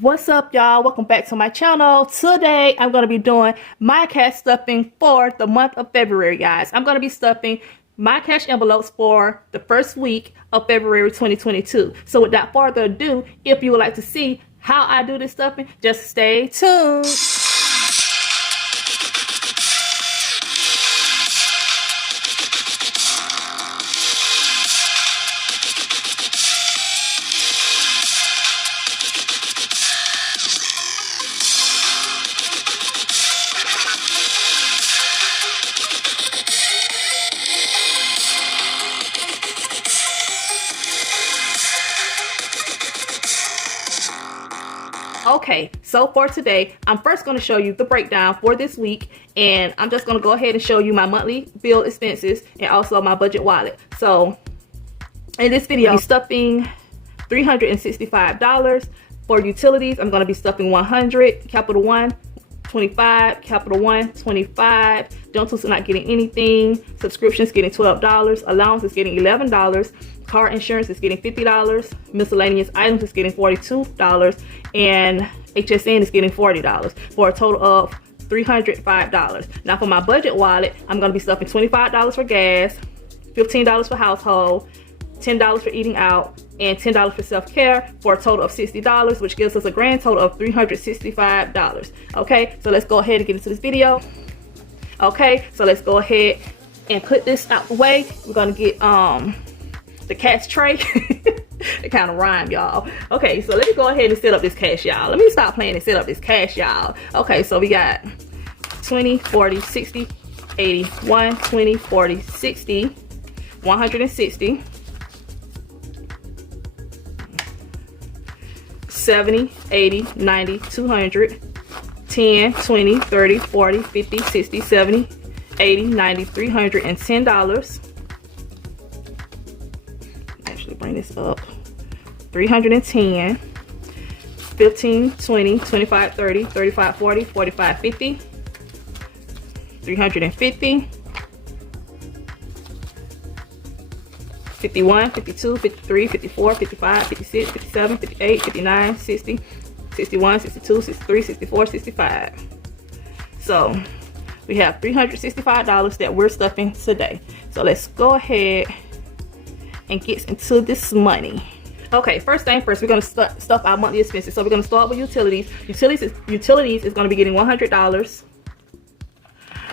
What's up, y'all? Welcome back to my channel. Today I'm going to be doing my cash stuffing for the month of February, guys. I'm going to be stuffing my cash envelopes for the first week of February 2022. So without further ado, if you would like to see how I do this stuffing, just stay tuned. Okay, so for today, I'm first going to show you the breakdown for this week, and I'm just going to go ahead and show you my monthly bill expenses and also my budget wallet. So in this video, I'm stuffing $365 for utilities. I'm going to be stuffing 100, capital 1, 25, capital 1, 25. Dentals are not getting anything. Subscriptions getting $12. Allowance is getting $11. Car insurance is getting $50. Miscellaneous items is getting $42. And HSN is getting $40 for a total of $305. Now for my budget wallet, I'm going to be stuffing $25 for gas, $15 for household, $10 for eating out, and $10 for self-care for a total of $60, which gives us a grand total of $365. Okay, so let's go ahead and get into this video. Okay, so let's go ahead and put this out the way. We're gonna get the cash tray. It kind of rhyme, y'all. Okay, so let me go ahead and set up this cash, y'all. Let me stop playing and set up this cash, y'all. Okay, so we got 20, 40, 60, 80, 1, 20, 40, 60, 160, 70, 80, 90, 200, 10, 20, 30, 40, 50, 60, 70, 80, 90, $310. Actually bring this up. 310, 15, 20, 25, 30, 35, 40, 45, 50, 350, 51, 52, 53, 54, 55, 56, 57, 58, 59, 60, 61, 62, 63, 64, 65. So we have $365 that we're stuffing today. So let's go ahead and get into this money. Okay, first thing first, we're going to stuff our monthly expenses. So we're going to start with utilities. Utilities is going to be getting $100.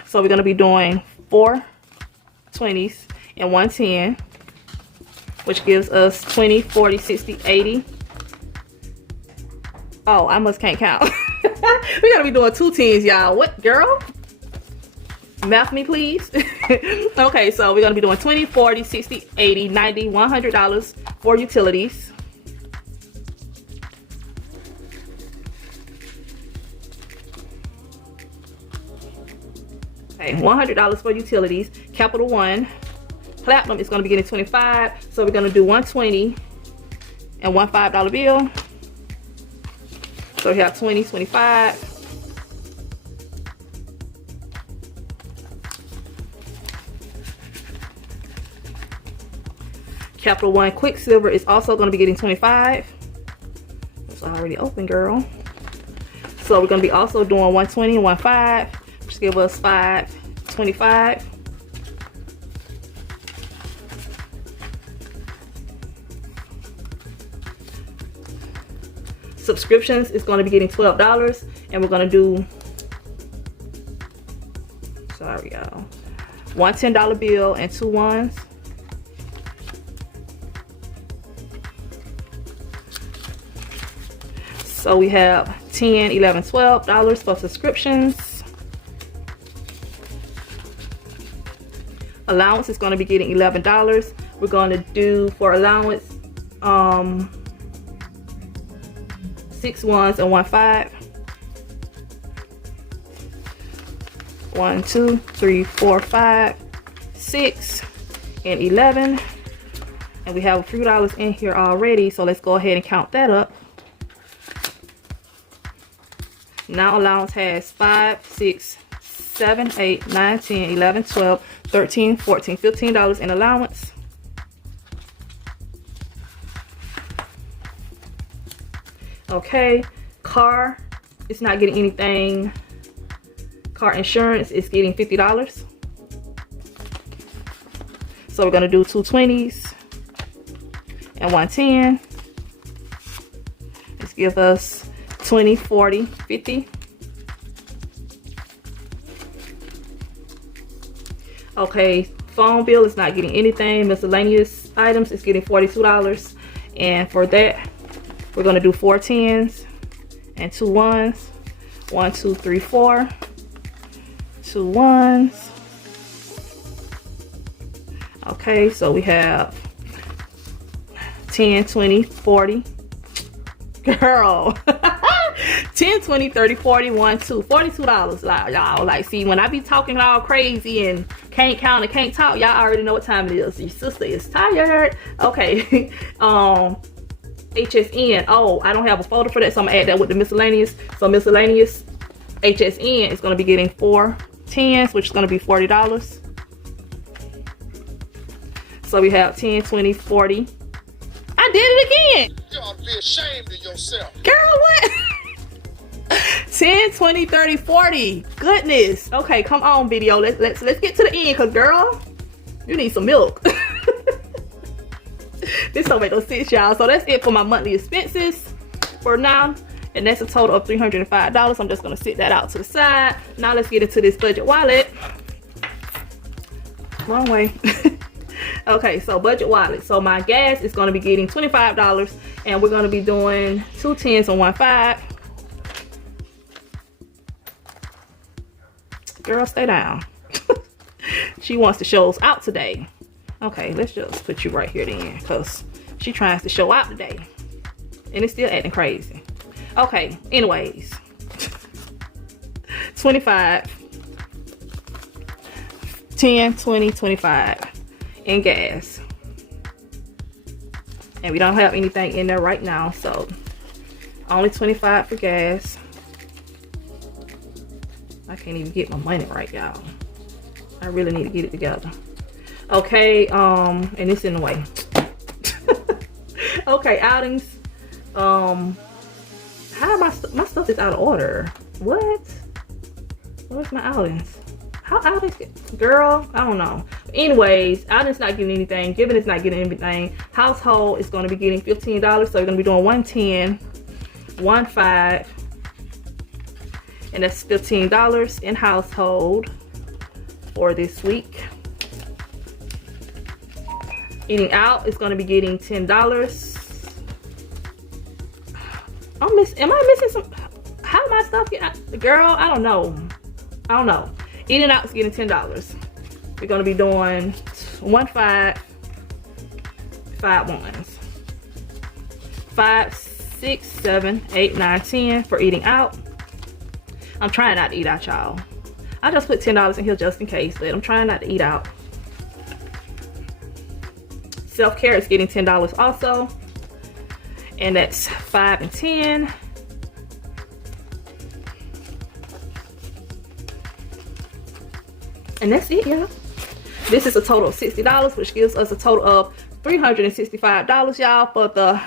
So we're going to be doing 4 20s and 110, which gives us 20, 40, 60, 80. Oh, I must can't count. We gotta be doing 2 10s, y'all. What, girl? Math me, please. Okay, so we're gonna be doing 20, 40, 60, 80, 90, $100 for utilities. Okay, $100 for utilities. Capital One. Platinum is going to be getting 25, so we're going to do 120 and one $5 bill. So we have 20, 25. Capital One Quicksilver is also going to be getting 25. It's already open, girl. So we're going to be also doing 120 and 15, which give us 525. Subscriptions is going to be getting $12, and we're going to do, sorry y'all, one $10 bill and 2 ones. So we have $10, $11, $12 for subscriptions. Allowance is going to be getting $11. We're going to do for allowance 6 ones and 1 5. 1, 2, 3, 4, 5, 6, and 11. And we have a few dollars in here already, so let's go ahead and count that up. Now allowance has 5, 6, 7, 8, 9, 10, 11, 12, 13, 14, $15 in allowance. Okay, Car, it's not getting anything. Car insurance is getting $50. So we're gonna do 2 20s and 1 10. Let's give us 20, 40, 50. Okay, phone bill is not getting anything. Miscellaneous items is getting $42. And for that, we're gonna do 4 10s and 2 1s. 1, 2, 3, 4. 2 1s. Okay, so we have 10, 20, 40. Girl. 10, 20, 30, 40, 1, 2, $42, y'all. Like, see, when I be talking all crazy and can't count and can't talk, y'all already know what time it is. Your sister is tired. Okay. HSN. Oh, I don't have a folder for that, so I'm gonna add that with the miscellaneous. So miscellaneous HSN is gonna be getting 4 10s, which is gonna be $40. So we have 10, 20, 40. I did it again. You ought to be ashamed of yourself. Girl, what? 10, 20, 30, 40. Goodness. Okay, come on, video. Let's get to the end, cause girl, you need some milk. This don't make no sense, y'all. So that's it for my monthly expenses for now. And that's a total of $305. I'm just gonna sit that out to the side. Now let's get into this budget wallet. Wrong way. Okay, so budget wallet. So my gas is gonna be getting $25, and we're gonna be doing 2 10s and 1 5. Girl, stay down. She wants to show us out today. Okay, let's just put you right here then, because she tries to show out today. And it's still acting crazy. Okay, anyways. 25. 10, 20, 25 in gas. And we don't have anything in there right now, so only 25 for gas. I can't even get my money right, y'all. I really need to get it together. Okay, and it's in the way. Okay, outings. How am my stuff is out of order? What? Where's my outings? How outings get, girl? I don't know. Anyways, outings not getting anything. Giving is not getting anything. Household is going to be getting $15, so we're going to be doing 1 10, 1 5, and that's $15 in household for this week. Eating out is going to be getting $10. Am I missing some? How my stuff get? Girl, I don't know. Eating out is getting $10. We're going to be doing 1 5, 5 1s, 5 6 7 8 9 10 for eating out. I'm trying not to eat out, y'all. I just put $10 in here just in case, but I'm trying not to eat out. Self-care is getting $10 also, and that's 5 and 10. And that's it, y'all. This is a total of $60, which gives us a total of $365, y'all, for the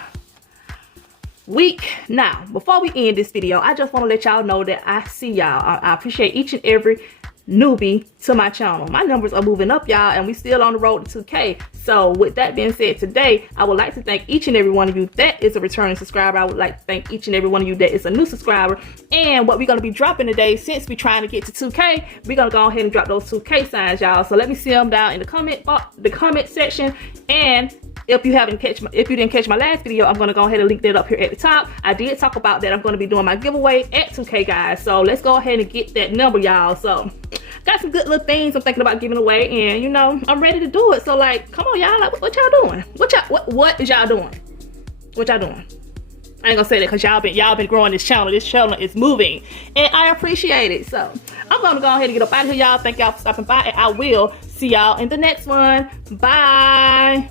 week. Now, before we end this video, I just want to let y'all know that I see y'all. I appreciate each and every newbie to my channel. My numbers are moving up, y'all, and we still on the road to 2K. So with that being said, today I would like to thank each and every one of you that is a returning subscriber. I would like to thank each and every one of you that is a new subscriber. And what we're going to be dropping today, since we're trying to get to 2K, we're going to go ahead and drop those 2K signs, y'all. So let me see them down in the comment section. And if you didn't catch my last video, I'm going to go ahead and link that up here at the top. I did talk about that. I'm going to be doing my giveaway at 2K, guys. So let's go ahead and get that number, y'all. So got some good little things I'm thinking about giving away, and you know, I'm ready to do it. So like, come on, y'all. Like, what y'all doing? What is y'all doing? What y'all doing? I ain't gonna say that because y'all been growing this channel. This channel is moving, and I appreciate it. So I'm gonna go ahead and get up out of here, y'all. Thank y'all for stopping by, and I will see y'all in the next one. Bye.